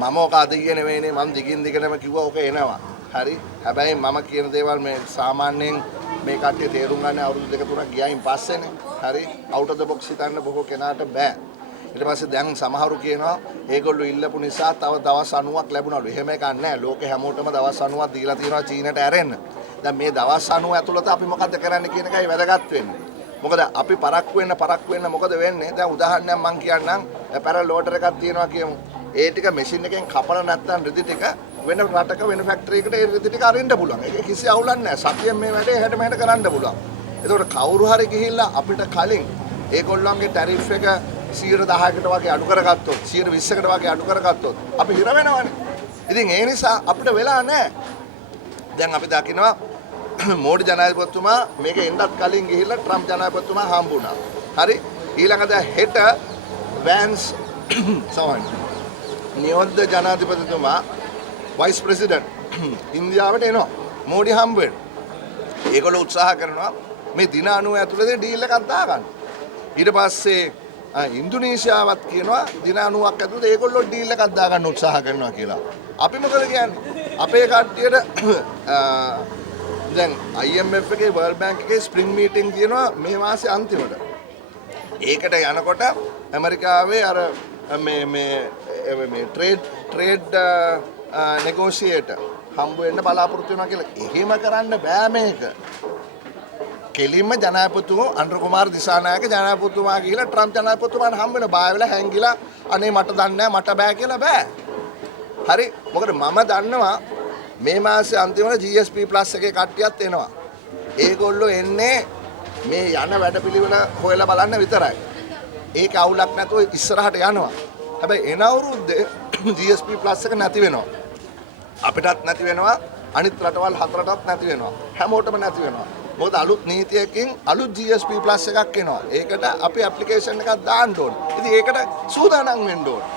මම ඔක අද ඊයේ නෙවෙයිනේ මම දිගින් දිගටම කිව්වා ඔක එනවා. හරි. හැබැයි මම කියන දේවල් මේ සාමාන්‍යයෙන් මේ කට්ටිය තේරුම් ගන්න අවුරුදු දෙක තුනක් ගියායින් පස්සේනේ. හරි. අවුට් ඔෆ් ද බොක්ස් හිතන්න බොහෝ කෙනාට බෑ. ඊට පස්සේ දැන් සමහරු කියනවා ඒගොල්ලෝ ඉල්ලපු නිසා තව දවස් 90ක් ලැබුණලු. එහෙම එකක් නැහැ. ලෝකේ හැමෝටම දවස් 90ක් දීලා තියෙනවා චීනට ඇරෙන්න. දැන් මේ දවස් 90 ඇතුළත අපි මොකද්ද කරන්න කියන එකයි වැදගත් වෙන්නේ. මොකද අපි පරක්කු වෙන්න මොකද වෙන්නේ? දැන් උදාහරණයක් මම කියන්නම්. පැරල් ලෝඩර් එකක් තියෙනවා කියමු. ඒ ටික මැෂින් එකෙන් කපලා නැත්නම් රිදි ටික වෙන රටක වෙන ෆැක්ටරි එකකට ඒ රිදි ටික අරින්න පුළුවන්. ඒක කිසි අවුලක් නැහැ. සතියෙන් මේ වැඩේ හැට මෙහෙට කරන්න පුළුවන්. ඒතකොට කවුරු හරි ගිහිල්ලා අපිට කලින් ඒගොල්ලන්ගේ ටැරිෆ් එක 10%කට වගේ අඩු කරගත්තොත් 20%කට වගේ අඩු කරගත්තොත් අපි හිර වෙනවනේ. ඉතින් ඒ නිසා අපිට වෙලා නැහැ. දැන් අපි දකිනවා මෝඩි ජනාධිපතිතුමා මේක එන්නත් කලින් ගිහිල්ලා ට්‍රම්ප් ජනාධිපතිතුමා හම්බුණා. හරි? ඊළඟට හෙට වැන්ස් සමහන් නියෝජ්‍ය ජනාධිපතිතුමා වයිස් ප්‍රෙසිඩන්ට් ඉන්දියාවට එනවා. මෝඩි හම්බ වෙන්න. ඒගොල්ලෝ උත්සාහ කරනවා මේ දින 90 ඇතුළතදී ඩීල් එකක් දාගන්න. ඊට පස්සේ ඉන්දුනීසියාවත් කියනවා දින 90ක් ඇතුළත ඒගොල්ලෝ ඩීල් එකක් දාගන්න උත්සාහ කරනවා කියලා. අපි මොකද කියන්නේ? අපේ කට්ටියට දැන් IMF එකේ World Bank එකේ ස්ප්‍රින්ග් මීටින් තියෙනවා මේ මාසේ අන්තිමට. ඒකට යනකොට ඇමරිකාවේ අර මේ ට්‍රේඩ් නෙගෝෂියේටර් හම්බ වෙන්න බලාපොරොත්තු වෙනවා කියලා. එහෙම කරන්න බෑ මේක. කෙලින්ම ජනාධිපතිතුමා අනුර කුමාර දිසානායක ජනාධිපතිතුමා ගිහිලා ට්‍රම්ප් ජනාධිපතිතුමාට හම්බ වෙන බය වෙලා හැංගිලා අනේ මට දන්නේ නැහැ මට බෑ කියලා බෑ. හරි. මොකද මම දන්නවා මේ මාසේ අන්තිමට GSP+ එකේ කට්ටියත් එනවා. ඒගොල්ලෝ එන්නේ මේ යන වැඩපිළිවෙල හොයලා බලන්න විතරයි. ඒක අවුලක් නැතුව ඉස්සරහට යනවා. හැබැයි එන අවුරුද්දේ GSP+ එක නැති වෙනවා. අපිටත් නැති වෙනවා. අනිත් රටවල් හතරටත් නැති වෙනවා. හැමෝටම නැති වෙනවා. මොකද අලුත් නීතියකින් අලුත් GSP+ එකක් එනවා. ඒකට අපි ඇප්ලිකේෂන් එකක් දාන්න ඕනේ. ඉතින් ඒකට සූදානම් වෙන්න ඕනේ.